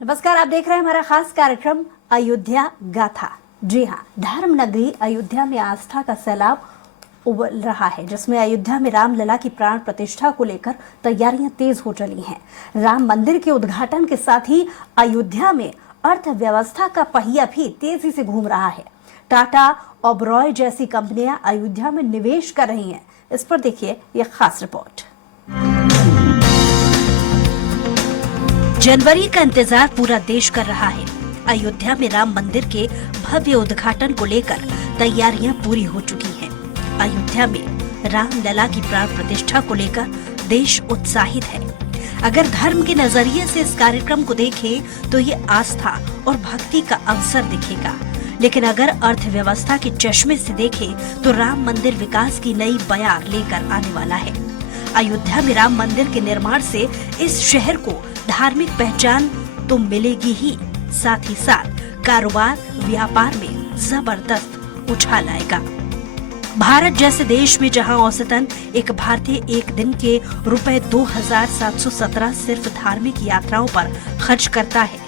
नमस्कार, आप देख रहे हैं हमारा खास कार्यक्रम अयोध्या गाथा। जी हाँ, धर्म नगरी अयोध्या में आस्था का सैलाब उबल रहा है, जिसमें अयोध्या में रामलला की प्राण प्रतिष्ठा को लेकर तैयारियां तेज हो चली हैं। राम मंदिर के उद्घाटन के साथ ही अयोध्या में अर्थव्यवस्था का पहिया भी तेजी से घूम रहा है। टाटा, ओबरॉय जैसी कंपनियां अयोध्या में निवेश कर रही हैं। इस पर देखिए ये खास रिपोर्ट। जनवरी का इंतजार पूरा देश कर रहा है। अयोध्या में राम मंदिर के भव्य उद्घाटन को लेकर तैयारियां पूरी हो चुकी हैं। अयोध्या में रामलला की प्राण प्रतिष्ठा को लेकर देश उत्साहित है। अगर धर्म के नजरिए से इस कार्यक्रम को देखें तो ये आस्था और भक्ति का अवसर दिखेगा, लेकिन अगर अर्थव्यवस्था के चश्मे से देखें तो राम मंदिर विकास की नई बयार लेकर आने वाला है। अयोध्या में राम मंदिर के निर्माण से इस शहर को धार्मिक पहचान तो मिलेगी ही, साथ ही साथ कारोबार व्यापार में जबरदस्त उछाल आएगा। भारत जैसे देश में जहां औसतन एक भारतीय एक दिन के रुपए 2717 सिर्फ धार्मिक यात्राओं पर खर्च करता है,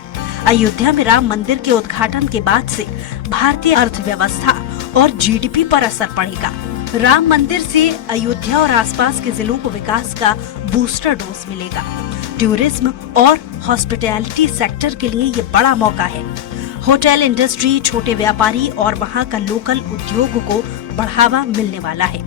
अयोध्या में राम मंदिर के उद्घाटन के बाद से भारतीय अर्थव्यवस्था और जीडीपी पर असर पड़ेगा। राम मंदिर से अयोध्या और आसपास के जिलों को विकास का बूस्टर डोज मिलेगा। टूरिज्म और हॉस्पिटैलिटी सेक्टर के लिए ये बड़ा मौका है। होटल इंडस्ट्री, छोटे व्यापारी और वहां का लोकल उद्योग को बढ़ावा मिलने वाला है।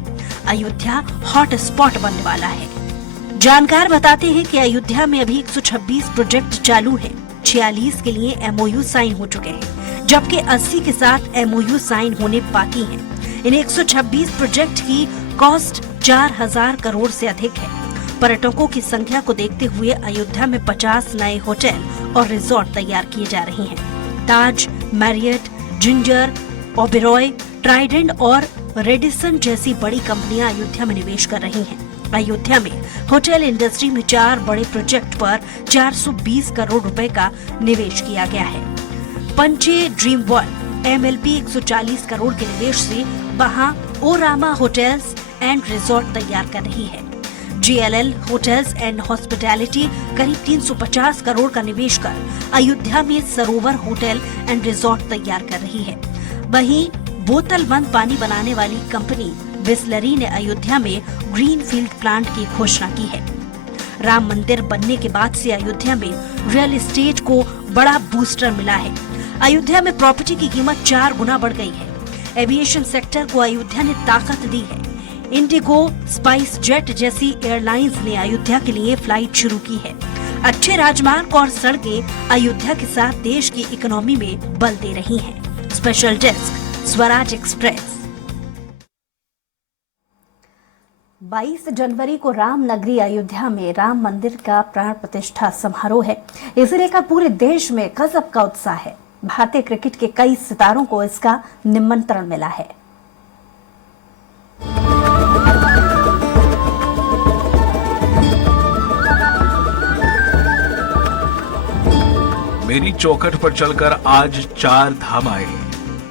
अयोध्या हॉट स्पॉट बनने वाला है। जानकार बताते हैं कि अयोध्या में अभी 126 प्रोजेक्ट चालू हैं। 46 के लिए एमओयू साइन हो चुके हैं, जबकि 80 के साथ एमओयू साइन होने बाकी हैं। इन 126 प्रोजेक्ट की कॉस्ट 4000 करोड़ से अधिक है। पर्यटकों की संख्या को देखते हुए अयोध्या में 50 नए होटल और रिजॉर्ट तैयार किए जा रहे हैं। ताज, मैरियट, जिंजर, ओबेरॉय, ट्राइडेंट और रेडिसन जैसी बड़ी कंपनियां अयोध्या में निवेश कर रही हैं। अयोध्या में होटल इंडस्ट्री में 4 बड़े प्रोजेक्ट पर 420 करोड़ रुपए का निवेश किया गया है। पंचे ड्रीम वर्ल्ड एमएलपी 140 करोड़ के निवेश से वहां ओरामा होटल्स एंड रिजॉर्ट तैयार कर रही है। जीएलएल होटल्स एंड हॉस्पिटैलिटी करीब 350 करोड़ का निवेश कर अयोध्या में सरोवर होटल एंड रिजॉर्ट तैयार कर रही है। वहीं बोतल बंद पानी बनाने वाली कंपनी बिस्लरी ने अयोध्या में ग्रीनफील्ड प्लांट की घोषणा की है। राम मंदिर बनने के बाद से अयोध्या में रियल एस्टेट को बड़ा बूस्टर मिला है। अयोध्या में प्रॉपर्टी की कीमत 4 गुना बढ़ गई है। एविएशन सेक्टर को अयोध्या ने ताकत दी है। इंडिगो, स्पाइस जेट जैसी एयरलाइंस ने अयोध्या के लिए फ्लाइट शुरू की है। अच्छे राजमार्ग और सड़कें अयोध्या के साथ देश की इकोनॉमी में बल दे रही हैं। Special desk, Swaraj express. 22 जनवरी को राम नगरी अयोध्या में राम मंदिर का प्राण प्रतिष्ठा समारोह है। इसे लेकर पूरे देश में गजब का उत्साह है। भारतीय क्रिकेट के कई सितारों को इसका निमंत्रण मिला है। मेरी चौखट पर चलकर आज 4 धाम आए,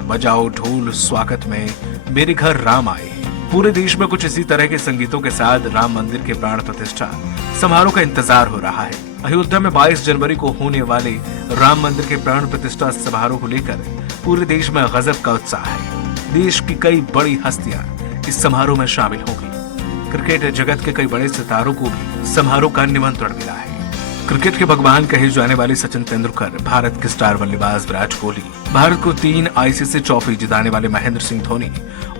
बजाओ ढोल स्वागत में मेरे घर राम आए। पूरे देश में कुछ इसी तरह के संगीतों के साथ राम मंदिर के प्राण प्रतिष्ठा समारोह का इंतजार हो रहा है। अयोध्या में 22 जनवरी को होने वाले राम मंदिर के प्राण प्रतिष्ठा समारोह को लेकर पूरे देश में गजब का उत्साह है। देश की कई बड़ी हस्तियां इस समारोह में शामिल होंगी। क्रिकेट जगत के कई बड़े सितारों को भी समारोह का निमंत्रण मिला है। क्रिकेट के भगवान कहे जाने वाले सचिन तेंदुलकर, भारत के स्टार बल्लेबाज विराट कोहली, भारत को 3 आईसीसी ट्रॉफी जिताने वाले महेंद्र सिंह धोनी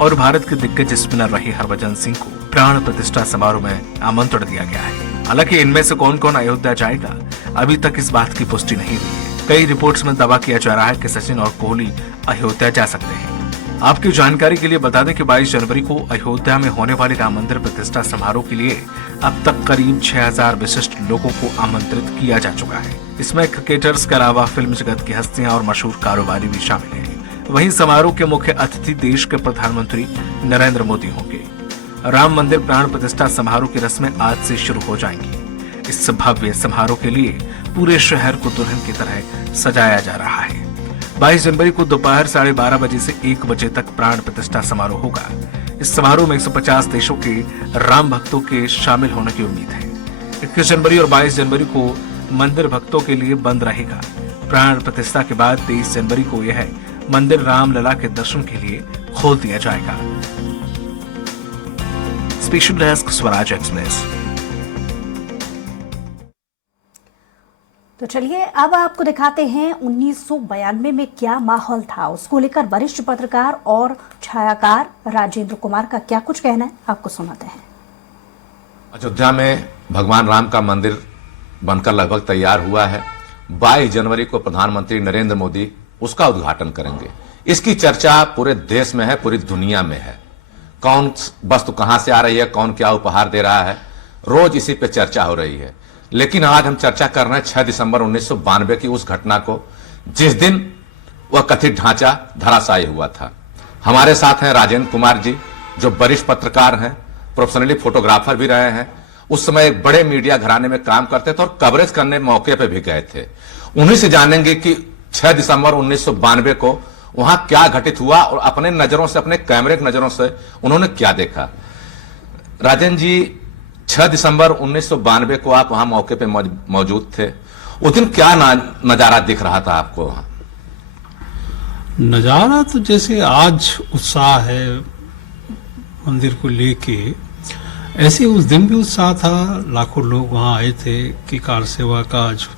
और भारत के दिग्गज स्पिनर रहे हरभजन सिंह को प्राण प्रतिष्ठा समारोह में आमंत्रण दिया गया है। हालांकि इनमें से कौन कौन अयोध्या जाएगा, अभी तक इस बात की पुष्टि नहीं हुई है। कई रिपोर्ट्स में दावा किया जा रहा है कि सचिन और कोहली अयोध्या जा सकते हैं। आपकी जानकारी के लिए बता दें कि 22 जनवरी को अयोध्या में होने वाले राम मंदिर प्रतिष्ठा समारोह के लिए अब तक करीब 6000 विशिष्ट लोगों को आमंत्रित किया जा चुका है। इसमें क्रिकेटर्स के अलावा फिल्म जगत की हस्तियां और मशहूर कारोबारी भी शामिल हैं। वहीं समारोह के मुख्य अतिथि देश के प्रधानमंत्री नरेंद्र मोदी होंगे। राम मंदिर प्राण प्रतिष्ठा समारोह की रस्में आज से शुरू हो जाएंगी। इस भव्य समारोह के लिए पूरे शहर को दुल्हन की तरह सजाया जा रहा है। 22 जनवरी को दोपहर 12:30 बजे से 1 बजे तक प्राण प्रतिष्ठा समारोह होगा। इस समारोह में 150 देशों के राम भक्तों के शामिल होने की उम्मीद है। 21 जनवरी और 22 जनवरी को मंदिर भक्तों के लिए बंद रहेगा। प्राण प्रतिष्ठा के बाद 23 जनवरी को यह मंदिर रामलला के दर्शन के लिए खोल दिया जाएगा। Special desk Swaraj express. तो चलिए अब आपको दिखाते हैं 1992 में क्या माहौल था, उसको लेकर वरिष्ठ पत्रकार और छायाकार राजेंद्र कुमार का क्या कुछ कहना है, आपको सुनाते हैं। अयोध्या में भगवान राम का मंदिर बनकर लगभग तैयार हुआ है। 22 जनवरी को प्रधानमंत्री नरेंद्र मोदी उसका उद्घाटन करेंगे। इसकी चर्चा पूरे देश में है, पूरी दुनिया में है। कौन वस्तु कहां से आ रही है, कौन क्या उपहार दे रहा है, रोज इसी पे चर्चा हो रही है। लेकिन आज हम चर्चा कर रहे हैं 6 दिसंबर 1992 की उस घटना को, जिस दिन वह कथित ढांचा धराशायी हुआ था। हमारे साथ हैं राजेंद्र कुमार जी, जो वरिष्ठ पत्रकार हैं, प्रोफेशनली फोटोग्राफर भी रहे हैं। उस समय एक बड़े मीडिया घराने में काम करते थे और कवरेज करने मौके पे भी गए थे। उन्हीं से जानेंगे कि 6 दिसंबर 1992 को वहां क्या घटित हुआ और अपने नजरों से, अपने कैमरे की नजरों से उन्होंने क्या देखा। राजेंद्र जी, 6 दिसंबर 1992 को आप वहां मौके पे मौजूद थे। उस दिन क्या नजारा दिख रहा था आपको वहां? नजारा तो जैसे आज उत्साह है मंदिर को लेके, ऐसे उस दिन भी उत्साह था। लाखों लोग वहां आए थे कि कार सेवा का आज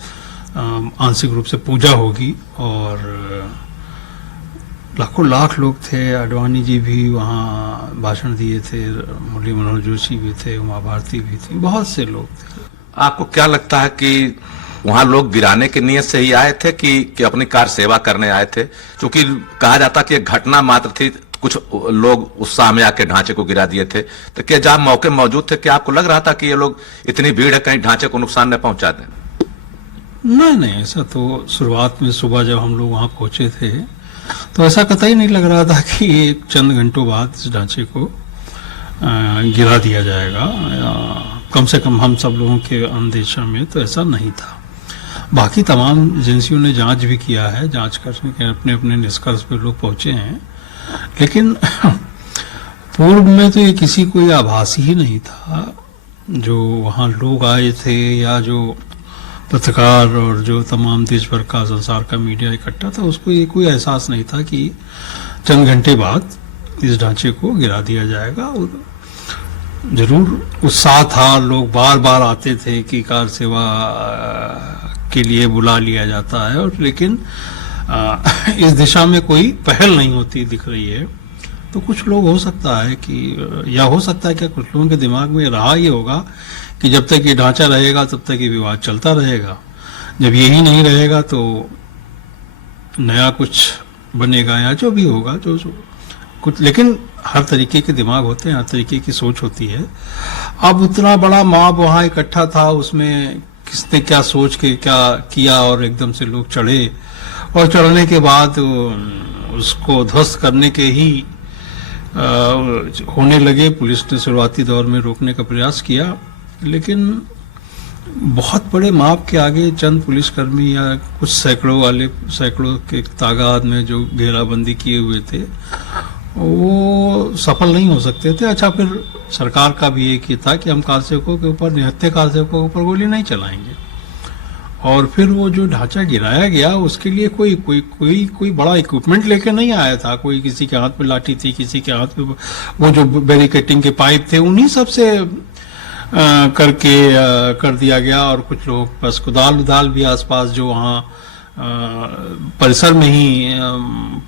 आंशिक रूप से पूजा होगी और लाखों लाख लोग थे। आडवाणी जी भी वहाँ भाषण दिए थे, मुरली मनोहर जोशी भी थे, उमा भारती भी थी, बहुत से लोग थे। आपको क्या लगता है कि वहां लोग गिराने की नीयत से ही आए थे कि अपनी कार सेवा करने आए थे? क्योंकि कहा जाता कि घटना मात्र थी, कुछ लोग उत्साह में आके ढांचे को गिरा दिए थे। तो क्या जब मौके मौजूद थे, क्या आपको लग रहा था कि ये लोग इतनी भीड़ है, कहीं ढांचे को नुकसान न पहुंचा दें? नहीं, ऐसा तो शुरुआत में सुबह जब हम लोग वहाँ पहुंचे थे तो ऐसा कतई नहीं लग रहा था कि एक चंद घंटों बाद इस ढांचे को गिरा दिया जाएगा। कम से कम हम सब लोगों के अंदेशा में तो ऐसा नहीं था। बाकी तमाम एजेंसियों ने जांच भी किया है, जांच करने के अपने अपने निष्कर्ष पे लोग पहुंचे हैं। लेकिन पूर्व में तो ये किसी को ये आभास ही नहीं था, जो वहाँ लोग आए थे या जो पत्रकार और जो तमाम देश भर का, संसार का मीडिया इकट्ठा था, उसको ये कोई एहसास नहीं था कि चंद घंटे बाद इस ढांचे को गिरा दिया जाएगा। जरूर उत्साह था, लोग बार बार आते थे कि कार सेवा के लिए बुला लिया जाता है, और लेकिन इस दिशा में कोई पहल नहीं होती दिख रही है। तो कुछ लोग हो सकता है कि, या हो सकता है क्या कुछ लोगों के दिमाग में रहा ये होगा कि जब तक ये ढांचा रहेगा तब तक ये विवाद चलता रहेगा, जब यही नहीं रहेगा तो नया कुछ बनेगा या जो भी होगा जो कुछ। लेकिन हर तरीके के दिमाग होते हैं, हर तरीके की सोच होती है। अब उतना बड़ा मॉब वहाँ इकट्ठा था, उसमें किसने क्या सोच के क्या किया और एकदम से लोग चढ़े, और चढ़ने के बाद उसको ध्वस्त करने के ही होने लगे। पुलिस ने शुरुआती दौर में रोकने का प्रयास किया, लेकिन बहुत बड़े माप के आगे चंद पुलिसकर्मी या कुछ सैकड़ों के तादाद में जो घेराबंदी किए हुए थे, वो सफल नहीं हो सकते थे। अच्छा, फिर सरकार का भी एक ही था कि हम कारसेवकों के ऊपर, निहत्थे कारसेवकों के ऊपर गोली नहीं चलाएंगे। और फिर वो जो ढांचा गिराया गया, उसके लिए कोई बड़ा इक्विपमेंट लेके नहीं आया था। कोई किसी के हाथ में लाठी थी, किसी के हाथ में वो जो बैरिकेटिंग के पाइप थे, उन्हीं सब से करके कर दिया गया। और कुछ लोग बस कुदाल भी आसपास जो वहाँ परिसर में ही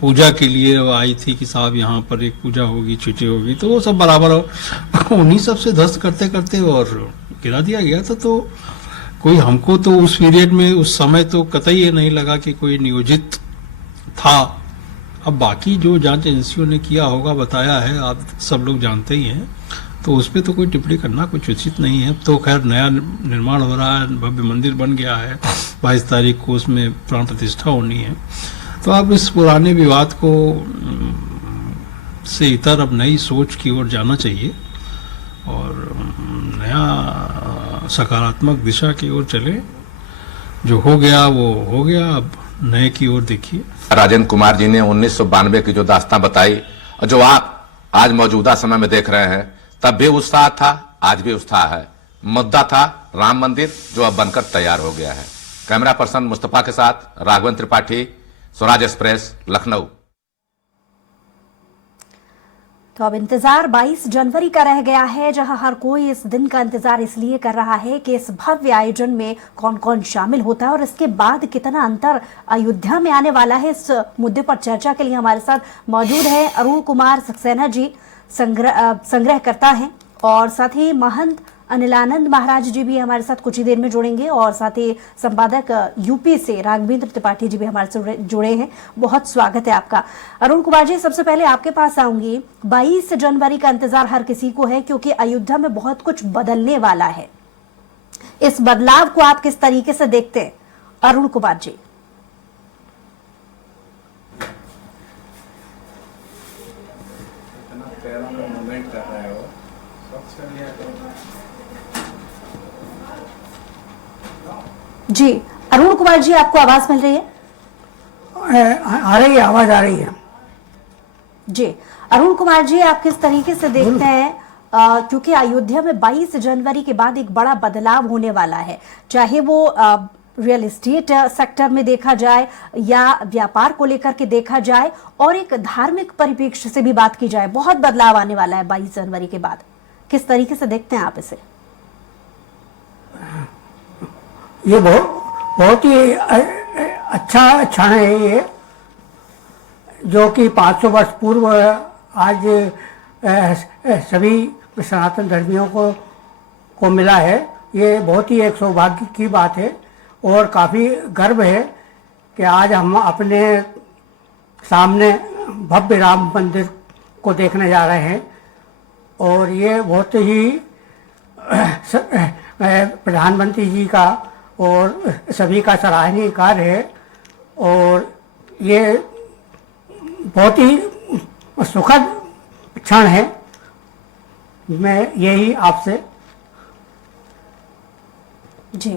पूजा के लिए आई थी कि साहब यहाँ पर एक पूजा होगी, छुट्टी होगी, तो वो सब बराबर उन्हीं सब से ध्वस्त करते करते और गिरा दिया गया था। तो कोई, हमको तो उस पीरियड में, उस समय तो कतई ये नहीं लगा कि कोई नियोजित था। अब बाकी जो जांच एजेंसियों ने किया होगा, बताया है, आप सब लोग जानते ही हैं, तो उस पर तो कोई टिप्पणी करना कुछ उचित नहीं है। तो खैर नया निर्माण हो रहा है, भव्य मंदिर बन गया है, 22 तारीख को उसमें प्राण प्रतिष्ठा होनी है। तो अब इस पुराने विवाद को से इतर अब नई सोच की ओर जाना चाहिए और नया सकारात्मक दिशा की ओर चले। जो हो गया वो हो गया, अब नए की ओर देखिए। राजेंद्र कुमार जी ने 1992 की जो दास्तां बताई, और जो आप आज मौजूदा समय में देख रहे हैं, तब भी उत्साह था, आज भी उत्साह है। मुद्दा था राम मंदिर, जो अब बनकर तैयार हो गया है। कैमरा पर्सन मुस्तफा के साथ राघवेंद्र त्रिपाठी, स्वराज एक्सप्रेस, लखनऊ। तो अब इंतजार 22 जनवरी का रह गया है, जहां हर कोई इस दिन का इंतजार इसलिए कर रहा है कि इस भव्य आयोजन में कौन कौन शामिल होता है और इसके बाद कितना अंतर अयोध्या में आने वाला है। इस मुद्दे पर चर्चा के लिए हमारे साथ मौजूद है अरुण कुमार सक्सेना जी, संग्रहकर्ता हैं, और साथ ही महंत अनिलानंद महाराज जी भी हमारे साथ कुछ ही देर में जुड़ेंगे, और साथ ही संपादक यूपी से राघवेंद्र त्रिपाठी जी भी हमारे से जुड़े हैं। बहुत स्वागत है आपका। अरुण कुमार जी, सबसे पहले आपके पास आऊंगी। 22 जनवरी का इंतजार हर किसी को है, क्योंकि अयोध्या में बहुत कुछ बदलने वाला है। इस बदलाव को आप किस तरीके से देखते हैं अरुण कुमार जी? जी अरुण कुमार जी, आपको आवाज मिल रही है? आ रही है, आवाज आ रही है। जी अरुण कुमार जी, आप किस तरीके से देखते हैं, क्योंकि अयोध्या में 22 जनवरी के बाद एक बड़ा बदलाव होने वाला है, चाहे वो रियल एस्टेट सेक्टर में देखा जाए या व्यापार को लेकर के देखा जाए, और एक धार्मिक परिप्रेक्ष्य से भी बात की जाए, बहुत बदलाव आने वाला है 22 जनवरी के बाद। किस तरीके से देखते हैं आप इसे? ये बहुत ही अच्छा क्षण है ये, जो कि 500 वर्ष पूर्व आज सभी सनातन धर्मियों को मिला है। ये बहुत ही एक सौभाग्य की बात है और काफ़ी गर्व है कि आज हम अपने सामने भव्य राम मंदिर को देखने जा रहे हैं, और ये बहुत ही प्रधानमंत्री जी का और सभी का सराहनीय कार्य है, और ये बहुत ही सुखद क्षण है। मैं यही आपसे जी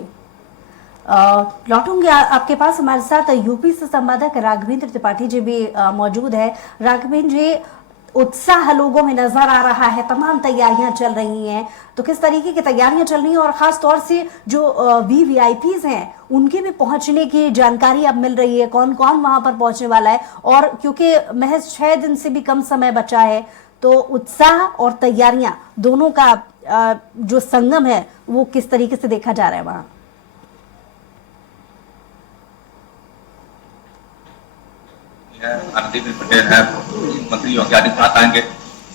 लौटूंगी आपके पास। हमारे साथ यूपी से संपादक राघवेंद्र त्रिपाठी जी भी मौजूद है। राघवेंद्र जी, उत्साह लोगों में नजर आ रहा है, तमाम तैयारियां चल रही हैं, तो किस तरीके की तैयारियां चल रही हैं, और खास तौर से जो वीवीआईपीज हैं उनके भी पहुंचने की जानकारी अब मिल रही है, कौन कौन वहां पर पहुंचने वाला है, और क्योंकि महज 6 दिन से भी कम समय बचा है, तो उत्साह और तैयारियां दोनों का जो संगम है वो किस तरीके से देखा जा रहा है वहां? आनंदीबेन पटेल है, मंत्री योगी आदित्यनाथ आएंगे,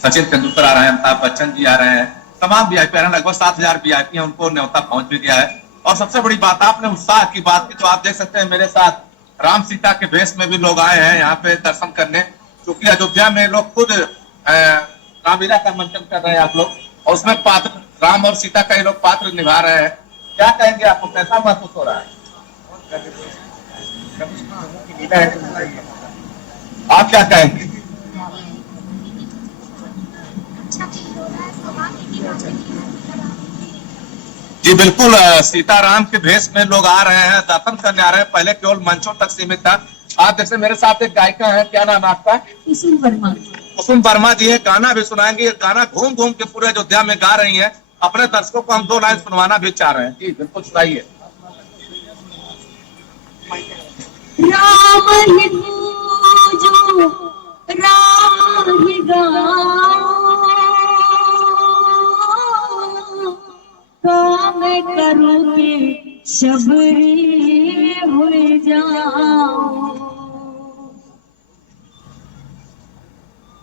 सचिन तेंदुलकर आ रहे हैं, अमिताभ बच्चन जी आ रहे हैं, तमाम वीआईपी आ रहे हैं, लगभग 7000 वीआईपी हैं, उनको न्योता पहुंच भी गया है। और सबसे बड़ी बात, आपने उत्साह की बात की, तो आप देख सकते हैं मेरे साथ राम सीता के भेष में भी लोग आए हैं यहाँ पे दर्शन करने, क्योंकि अयोध्या में लोग खुद रामलीला का मंचन कर रहे हैं आप लोग, और उसमें पात्र राम और सीता का ये लोग पात्र निभा रहे हैं। क्या कहेंगे, आपको कैसा महसूस हो रहा है? आप क्या कहेंगे? जी बिल्कुल, सीताराम के भेष में लोग आ रहे हैं, दर्शन करने आ रहे हैं। पहले केवल मंचों तक सीमित था। आप जैसे मेरे साथ एक गायिका है, क्या नाम है आपका? कुसुम वर्मा। कुसुम वर्मा जी है, गाना भी सुनाएंगे। गाना घूम घूम के पूरे अयोध्या में गा रही हैं। अपने दर्शकों को हम 2 लाइन सुनवाना भी चाह रहे हैं। जी बिल्कुल सुनाइए। राम ही पूजो, राम ही गाओ, काम करोगे शबरी हो जाओ।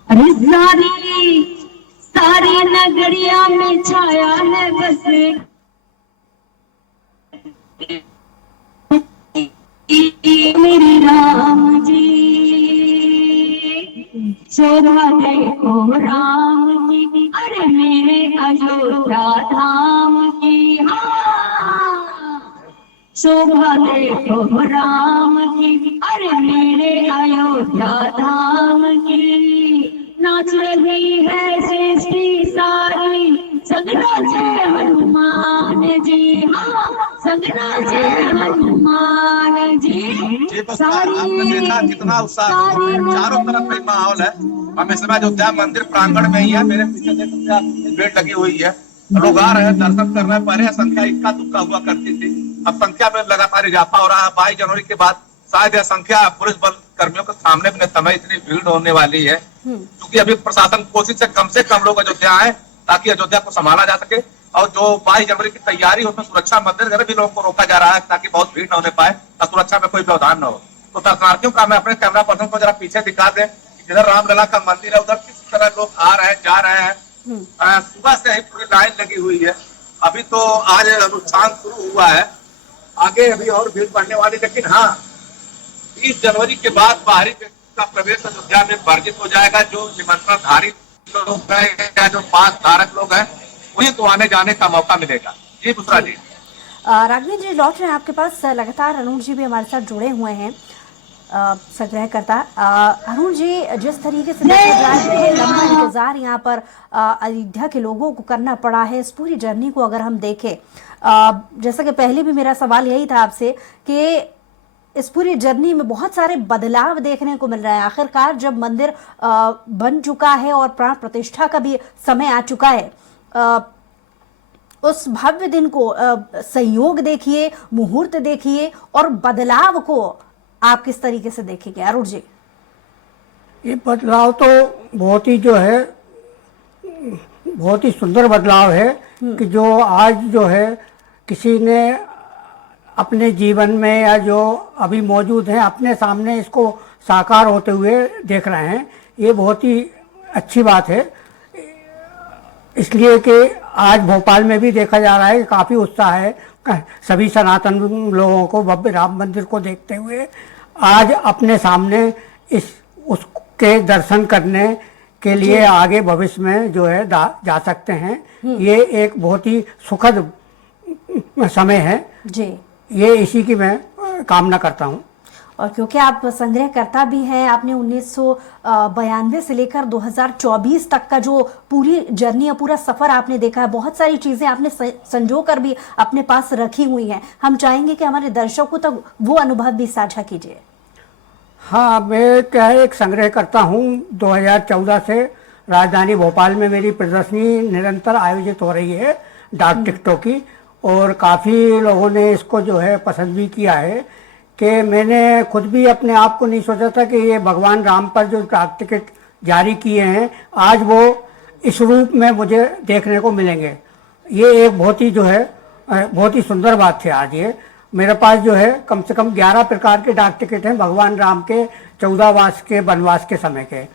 अरे सारी नगरिया में छाया है बस मेरे राम जी, शोभा देखो राम जी, अरे मेरे अयोध्या धाम की, शोभा देखो राम जी, अरे मेरे अयोध्या धाम की। नाच रही है सृष्टि सारी, सगना जय हनुमान जी, सगना जय हनुमान जी। आपने देखा कितना उत्साह, चारों तरफ में माहौल है। हम इस समय अयोध्या मंदिर प्रांगण में ही है, मेरे पीछे देखो भीड़ लगी हुई है, लोग आ रहे हैं, दर्शन कर रहे हैं। पहले संख्या इक्का दुक्का हुआ करती थी, अब संख्या में लगातार इजाफा हो रहा है। 22 जनवरी के बाद शायद यह संख्या पुलिस बल कर्मियों के सामने अपने समय इतनी भीड़ होने वाली है, क्योंकि अभी प्रशासन कोशिश से कम लोग अयोध्या आए ताकि अयोध्या को संभाला जा सके। और जो 22 जनवरी की तैयारी उसमें सुरक्षा मंदिर भी लोगों को रोका जा रहा है ताकि बहुत भीड़ न होने पाए और सुरक्षा में कोई व्यवधान न हो। तो दर्शनार्थियों का मैं अपने कैमरा पर्सन को जरा पीछे दिखा दे, जिधर रामलला का मंदिर है उधर किस तरह लोग आ रहे हैं, जा रहे हैं। सुबह से ही पूरी लाइन लगी हुई है। अभी तो आज अनुष्ठान शुरू हुआ है, आगे अभी और भीड़ बढ़ने वाली। लेकिन हाँ, 20 जनवरी के बाद बाहरी व्यक्ति का प्रवेश अयोध्या में वर्जित हो जाएगा। जो निमंत्रणधारी लोग हैं या जो पास धारक लोग हैं उन्हें तो आने जाने का मौका मिलेगा। जी बुसरा जी। राघवेंद्र जी लौट रहे हैं आपके पास, लगातार अरुण जी भी हमारे साथ जुड़े हुए हैं, संग्रहकर्ता। अरुण जी, जिस तरीके से देखा जाए बहुत लंबा इंतजार यहाँ पर अयोध्या के लोगों को करना पड़ा है इस पूरी जर्नी को अगर हम देखें, जैसा कि पहले भी मेरा सवाल यही था आपसे कि इस पूरी जर्नी में बहुत सारे बदलाव देखने को मिल रहा है। आखिरकार जब मंदिर बन चुका है और प्राण प्रतिष्ठा का भी समय आ चुका है, उस भव्य दिन को संयोग देखिए, मुहूर्त देखिए और बदलाव को आप किस तरीके से देखेंगे अरुण जी? ये बदलाव तो बहुत ही जो है बहुत ही सुंदर बदलाव है कि जो आज जो है किसी ने अपने जीवन में या जो अभी मौजूद हैं अपने सामने इसको साकार होते हुए देख रहे हैं। ये बहुत ही अच्छी बात है, इसलिए कि आज भोपाल में भी देखा जा रहा है कि काफ़ी उत्साह है सभी सनातन लोगों को भव्य राम मंदिर को देखते हुए आज अपने सामने उसके दर्शन करने के लिए आगे भविष्य में जो है जा सकते हैं। ये एक बहुत ही सुखद समय है जी, ये इसी की मैं कामना करता हूँ। और क्योंकि आप संग्रहकर्ता भी हैं, आपने 1992 से लेकर 2024 तक का जो पूरी जर्नी या पूरा सफर आपने देखा है, बहुत सारी चीजें आपने संजो कर भी अपने पास रखी हुई हैं। हम चाहेंगे कि हमारे दर्शकों तक वो अनुभव भी साझा कीजिए। हाँ, मैं क्या है एक संग्रहकर्ता हूँ। 2014 से राजधानी भोपाल में मेरी प्रदर्शनी निरंतर आयोजित हो रही है डाक टिकटों की, और काफ़ी लोगों ने इसको जो है पसंद भी किया है कि मैंने खुद भी अपने आप को नहीं सोचा था कि ये भगवान राम पर जो डाक टिकट जारी किए हैं आज वो इस रूप में मुझे देखने को मिलेंगे। ये एक बहुत ही जो है बहुत ही सुंदर बात थी। आज ये मेरे पास जो है कम से कम 11 प्रकार के डाक टिकट हैं भगवान राम के 14 वर्ष के वनवास के समय के।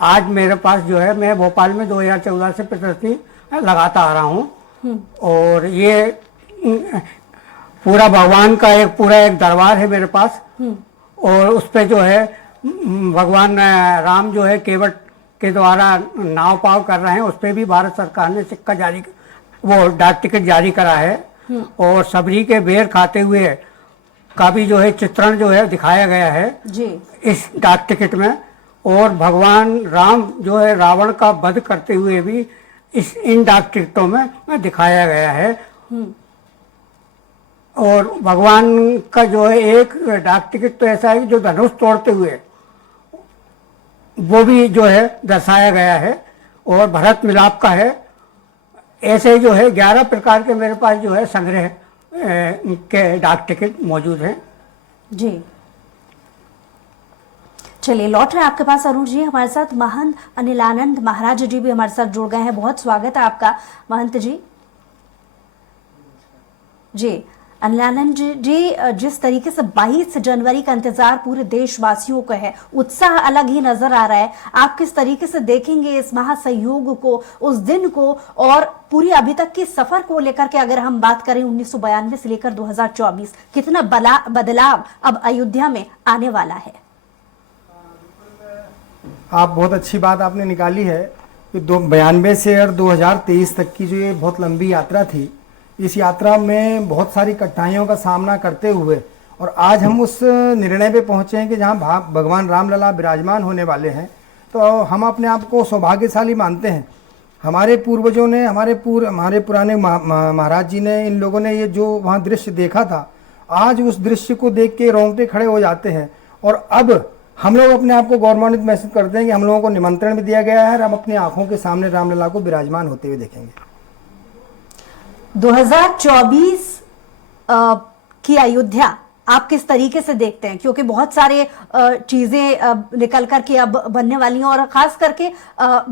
आज मेरे पास जो है, मैं भोपाल में 2014 से प्रदर्शनी लगाता आ रहा हूँ और ये पूरा भगवान का एक दरबार है मेरे पास, और उस पे जो है भगवान राम जो है केवट के द्वारा नाव पाव कर रहे हैं, उस पे भी भारत सरकार ने सिक्का वो डाक टिकट जारी करा है। और सबरी के बेर खाते हुए का भी जो है चित्रण जो है दिखाया गया है जी इस डाक टिकट में, और भगवान राम जो है रावण का वध करते हुए भी इन डाक टिकटों में दिखाया गया है। और भगवान का जो है एक डाक टिकट तो ऐसा है जो धनुष तोड़ते हुए वो भी जो है दर्शाया गया है, और भरत मिलाप का है। ऐसे जो है 11 प्रकार के मेरे पास जो है संग्रह के डाक टिकट मौजूद हैं जी। चलिए लौट रहे हैं आपके पास अरुण जी। हमारे साथ महंत अनिलानंद महाराज जी भी हमारे साथ जुड़ गए हैं। बहुत स्वागत है आपका महंत जी। जी अनिलानंद जी, जिस तरीके से 22 जनवरी का इंतजार पूरे देशवासियों का है, उत्साह अलग ही नजर आ रहा है। आप किस तरीके से देखेंगे इस महासंयोग को, उस दिन को, और पूरी अभी तक के सफर को लेकर के अगर हम बात करें 1992 से लेकर 2024, कितना बदलाव अब अयोध्या में आने वाला है? आप बहुत अच्छी बात आपने निकाली है कि 92 से और 2023 तक की जो ये बहुत लंबी यात्रा थी, इस यात्रा में बहुत सारी कठिनाइयों का सामना करते हुए और आज हम उस निर्णय पे पहुंचे हैं कि जहां भगवान रामलला विराजमान होने वाले हैं, तो हम अपने आप को सौभाग्यशाली मानते हैं। हमारे पूर्वजों ने, हमारे पुराने महाराज जी ने, इन लोगों ने ये जो वहाँ दृश्य देखा था, आज उस दृश्य को देख के रोंगटे खड़े हो जाते हैं। और अब हम लोग अपने आप को गौरवान्वित महसूस करते हैं कि हम लोगों को निमंत्रण भी दिया गया है और हम अपनी आंखों के सामने रामलला को विराजमान होते हुए देखेंगे। 2024 कि अयोध्या आप किस तरीके से देखते हैं, क्योंकि बहुत सारे चीजें निकल करके अब बनने वाली हैं और खास करके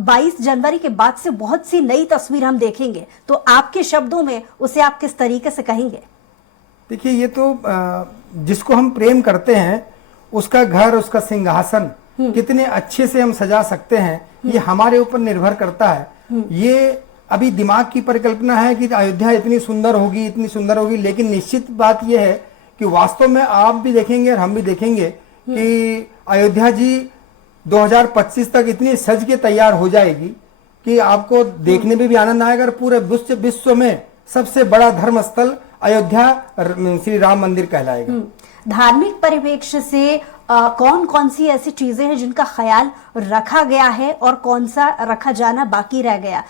22 जनवरी के बाद से बहुत सी नई तस्वीर हम देखेंगे, तो आपके शब्दों में उसे आप किस तरीके से कहेंगे? देखिए, ये तो जिसको हम प्रेम करते हैं उसका घर, उसका सिंहासन कितने अच्छे से हम सजा सकते हैं, ये हमारे ऊपर निर्भर करता है। ये अभी दिमाग की परिकल्पना है कि अयोध्या इतनी सुंदर होगी, इतनी सुंदर होगी, लेकिन निश्चित बात यह है कि वास्तव में आप भी देखेंगे और हम भी देखेंगे कि अयोध्या जी 2025 तक इतनी सज के तैयार हो जाएगी कि आपको देखने में भी आनंद आएगा। और पूरे विश्व में सबसे बड़ा धर्म स्थल अयोध्या श्री राम मंदिर कहलाएगा। धार्मिक परिप्रेक्ष्य से कौन कौन सी ऐसी चीजें हैं जिनका ख्याल रखा गया है और कौन सा रखा जाना बाकी रह गया?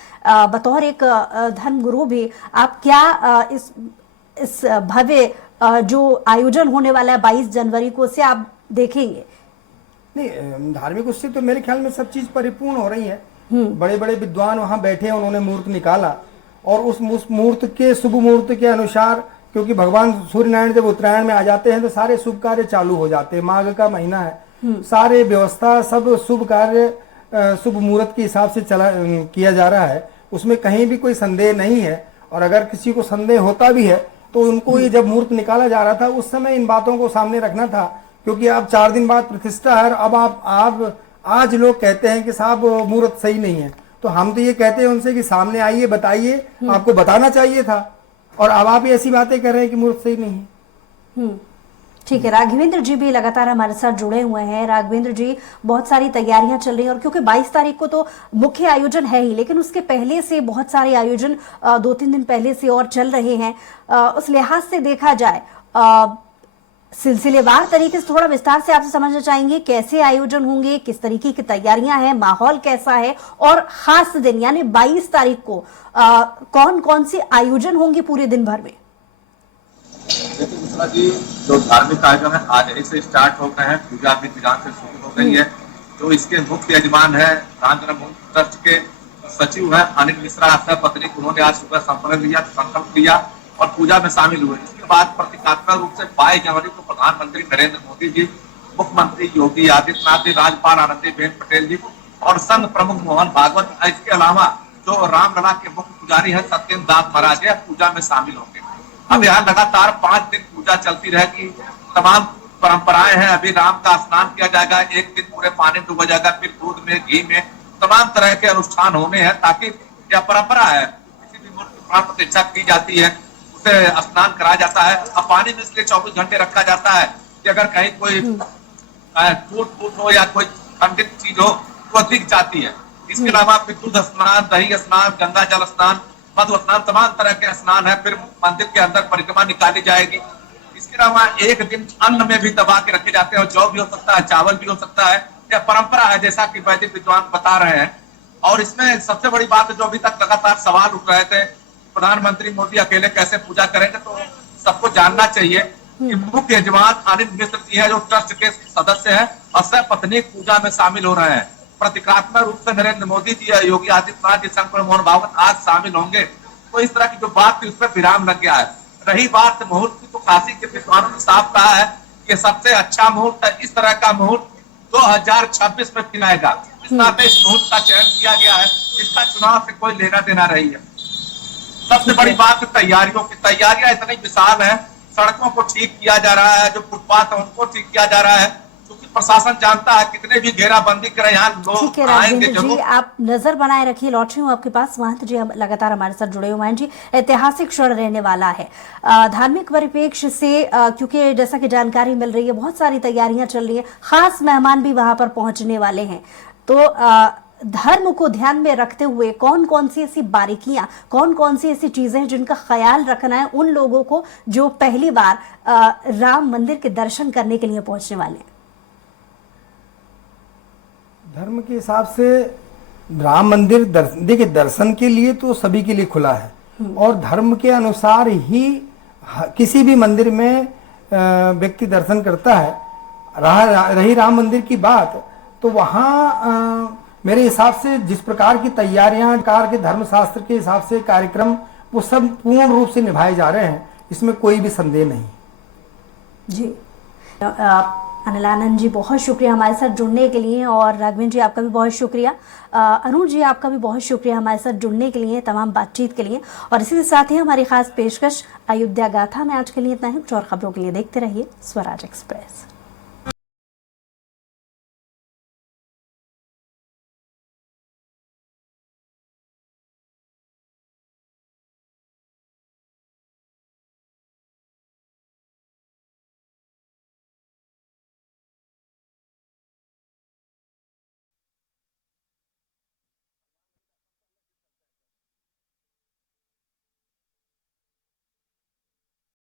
बतौर एक धर्मगुरु भी आप क्या इस भव्य जो आयोजन होने वाला है 22 जनवरी को, से आप देखेंगे? नहीं, धार्मिक उससे तो मेरे ख्याल में सब चीज परिपूर्ण हो रही है। बड़े बड़े विद्वान वहां बैठे, उन्होंने मूर्त निकाला और उस मूर्त के शुभ मुहूर्त के अनुसार, क्योंकि भगवान सूर्य नारायण जब उत्तरायण में आ जाते हैं तो सारे शुभ कार्य चालू हो जाते हैं। माघ का महीना है, सारे व्यवस्था सब शुभ कार्य शुभ मुहूर्त के हिसाब से किया जा रहा है, उसमें कहीं भी कोई संदेह नहीं है। और अगर किसी को संदेह होता भी है तो उनको ये जब मुहूर्त निकाला जा रहा था उस समय इन बातों को सामने रखना था, क्योंकि अब 4 दिन बाद प्रतिष्ठा है। अब आप आज लोग कहते हैं कि साहब मुहूर्त सही नहीं है, तो हम तो ये कहते हैं उनसे कि सामने आइए, बताइए, आपको बताना चाहिए था, और अब आप ऐसी बातें कर रहे हैं कि मुहूर्त सही नहीं है। ठीक है, राघवेंद्र जी भी लगातार हमारे साथ जुड़े हुए हैं। राघवेंद्र जी, बहुत सारी तैयारियां चल रही हैं और क्योंकि 22 तारीख को तो मुख्य आयोजन है ही, लेकिन उसके पहले से बहुत सारे आयोजन 2-3 दिन पहले से और चल रहे हैं। उस लिहाज से देखा जाए, सिलसिलेवार तरीके से थोड़ा विस्तार से आपसे समझना चाहेंगे कैसे आयोजन होंगे, किस तरीके की तैयारियां हैं, माहौल कैसा है, और खास दिन यानी 22 तारीख को कौन कौन सी आयोजन होंगे पूरे दिन भर में? देखिए मिश्रा जी, जो धार्मिक आयोजन है आज से स्टार्ट हो गए हैं, पूजा भी विधान से शुरू हो गई है। जो इसके मुख्य यजमान है राम जन्मभूमि ट्रस्ट के सचिव है अनिल मिश्रा, अपना पत्नी, उन्होंने आज सुबह संकल्प लिया और पूजा में शामिल हुए। इसके बाद प्रतीकात्मक रूप से 22 जनवरी को प्रधानमंत्री नरेंद्र मोदी जी, मुख्यमंत्री योगी आदित्यनाथ जी, राज्यपाल आनंदीबेन पटेल जी और संघ प्रमुख मोहन भागवत, इसके अलावा जो रामलला के मुख्य पुजारी है सत्येंद्र दास महाराज है, पूजा में शामिल होंगे। अब यहाँ लगातार 5 दिन पूजा चलती रहेगी। तमाम परंपराएं हैं। अभी राम का स्नान किया जाएगा, एक दिन पूरे पानी डूबा जाएगा, फिर दूध में, घी में तमाम तरह के अनुष्ठान होने हैं, ताकि यह परंपरा है, किसी भी मूर्ति की प्राण प्रतिष्ठा की जाती है उसे स्नान कराया जाता है। अब पानी में इसलिए 24 घंटे रखा जाता है कि अगर कहीं कोई टूट हो या कोई खंडित चीज हो तो दिख जाती है। इसके अलावा फिर दूध स्नान, दही स्नान, गंगा जल स्नान, मधु स्नान, तमाम तरह के स्नान है। फिर मंदिर के अंदर परिक्रमा निकाली जाएगी। इसके अलावा एक दिन अन्न में भी दबा के रखे जाते हैं, जौ भी हो सकता है, चावल भी हो सकता है। यह परंपरा है, जैसा कि वैदिक विद्वान बता रहे हैं। और इसमें सबसे बड़ी बात जो अभी तक लगातार सवाल उठ रहे थे, प्रधानमंत्री मोदी अकेले कैसे पूजा करेंगे, तो सबको जानना चाहिए कि मुख्य यजमान अनिल मिश्र जी है, जो ट्रस्ट के सदस्य हैं और सपत्नी पूजा में शामिल हो रहे हैं। प्रतीकात्मक रूप से नरेंद्र मोदी जी, योगी आदित्यनाथ जी, संघ प्रमुख मोहन भागवत आज शामिल होंगे। तो इस तरह की जो बात थी उस पर विराम लग गया है। रही बात मुहूर्त की, तो काशी के विद्वानों ने साफ कहा है कि सबसे अच्छा मुहूर्त है, इस तरह का मुहूर्त 2026 में फिनाएगा। इस नाते इस मुहूर्त का चयन किया गया है, इसका चुनाव से कोई लेना देना रही है। सबसे बड़ी बात तैयारियों की, तैयारियां इतनी विशाल है, सड़कों को ठीक किया जा रहा है, जो फुटपाथ है उनको ठीक किया जा रहा है, क्योंकि प्रशासन जानता है कितने भी घेराबंदी करे यहाँ लोग आएंगे जरूर। आप नजर बनाए रखिए, लौट रही हूँ आपके पास। महंत जी लगातार हमारे साथ जुड़े हुए हैं जी। ऐतिहासिक क्षण रहने वाला है धार्मिक परिप्रेक्ष्य से, क्योंकि जैसा कि जानकारी मिल रही है बहुत सारी तैयारियां चल रही है, खास मेहमान भी वहां पर पहुंचने वाले हैं। तो धर्म को ध्यान में रखते हुए कौन कौन सी ऐसी बारीकियां, कौन कौन सी ऐसी चीजें हैं जिनका ख्याल रखना है उन लोगों को जो पहली बार राम मंदिर के दर्शन करने के लिए पहुंचने वाले हैं? धर्म के हिसाब से राम मंदिर देखिए, दर्शन के लिए तो सभी के लिए खुला है और धर्म के अनुसार ही किसी भी मंदिर में व्यक्ति दर्शन करता है। रही राम मंदिर की बात, तो वहाँ मेरे हिसाब से जिस प्रकार की तैयारियां प्रकार के धर्मशास्त्र के हिसाब से कार्यक्रम वो सब पूर्ण रूप से निभाए जा रहे हैं, इसमें कोई भी संदेह नहीं। जी अनिलानंद जी, बहुत शुक्रिया हमारे साथ जुड़ने के लिए, और राघवेंद्र जी आपका भी बहुत शुक्रिया, अरुण जी आपका भी बहुत शुक्रिया हमारे साथ जुड़ने के लिए, तमाम बातचीत के लिए। और इसी के साथ ही हमारी खास पेशकश अयोध्या गाथा में आज के लिए इतना ही। कुछ और खबरों के लिए देखते रहिए स्वराज एक्सप्रेस।